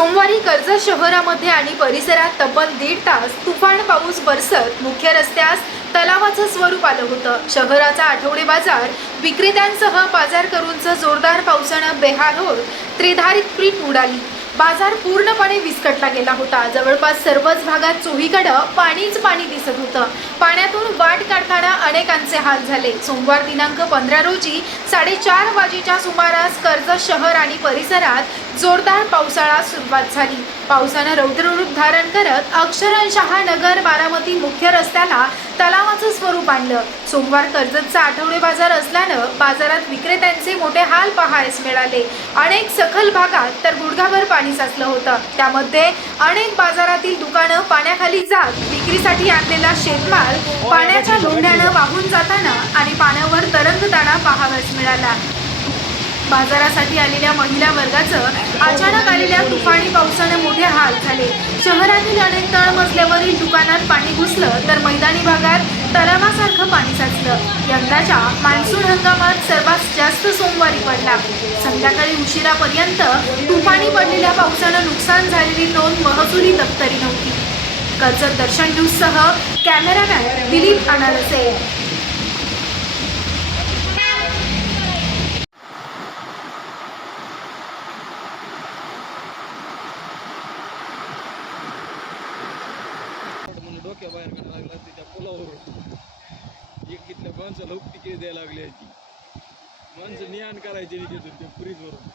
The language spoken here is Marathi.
सोमवारी कर्जत शहरामध्ये आणि परिसरात तब्बल 1.5 तास तुफान पाऊस बरसत मुख्य रस्त्यास तलावाचं स्वरूप आलं होतं। शहराचा आठवडे बाजार विक्रेत्यांसह बाजारकरूंचं जोरदार पावसानं बेहाल होत त्रिधारित पीठ उडाली। बाजार पूर्णपणे विस्कटला गेला होता। जवळपास सर्वच भागात चोहीकडे पाणीच पाणी दिसत होतं। पाण्यातून वाट काढताना अनेकांचे हाल झाले। सोमवार दिनांक 15 रोजी 4:30 वाजेच्या सुमारास कर्जत शहर आणि परिसरात जोरदार पावसाला सुरुवात झाली। पावसानं रौद्ररूप धारण करत अक्षरशः नगर बारामती मुख्य रस्त्याला तलावाचं स्वरूप आणलं। सोमवार कर्जतचा आठवडे बाजार असल्यानं बाजारात विक्रेत्यांचे मोठे हाल पाहायला मिळाले। अनेक सखल भागात तर गुडघाभर पाणी साचलं होतं। त्यामध्ये अनेक बाजारातील दुकानं पाण्याखाली जात विक्रीसाठी आणलेला शेतमाल पाण्याच्या लोंढ्यानं वाहून जाताना आणि पाण्यावर तरंगताना पाहावयास मिळाला। बाजारासाठी आलेल्या महिला वर्गाचं अचानक आलेल्या तुफानी पावसाने मोठे हाल झाले। शहरातील अनेक तळमजल्यावरील दुकानात पाणी घुसलं तर मैदानी भागात तलावासारखं पाणी साचलं। यंदाच्या मान्सून हंगामात सर्वात जास्त सोमवारी पडला। संध्याकाळी उशिरापर्यंत तुफानी पडलेल्या पावसानं नुकसान झालेली नोंद महसुली दप्तरी नव्हती। कर्जत दर्शन न्यूजसह कॅमेरामॅन दिलीप अनारसे। डोक्या बाहेर काढायला लागला त्याच्या पुलावरून एक तिथल्या माणसाला उपटी केस द्यायला लागली याची माणसं नियान करायचे तिथून ते फ्रीजवरून